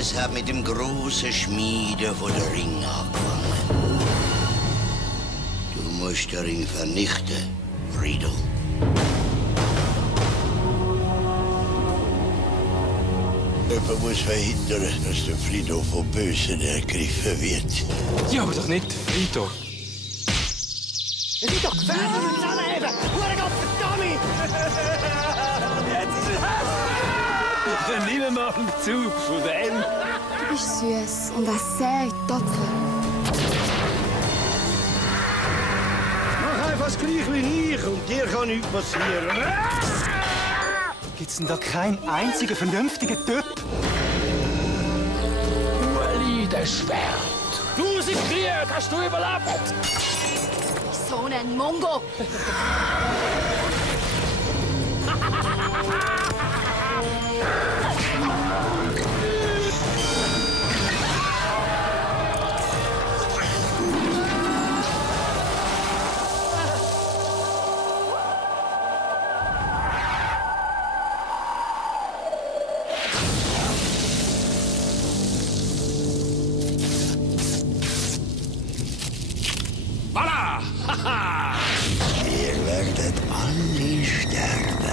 Alles hat mit dem großen Schmieden von der Ring angefangen. Du musst den Ring vernichten, Frido. Jemand muss verhindern, dass der Frido von Bösen ergriffen wird. Ja, aber doch nicht Frido. Es ist doch gefährlich mit Zusammenheben! Hurengatt, verdammt! Jetzt ist es. Dann nehmen wir einen Zug von dem. Du bist süß und auch sehr tapfer. Mach einfach das gleiche wie ich und dir kann nichts passieren. Gibt's denn da keinen einzigen vernünftigen Typ? Ueli, das Schwert. 1000 Krieg hast du überlebt. So ein Mongo! Voilà! Ihr werdet alle sterben.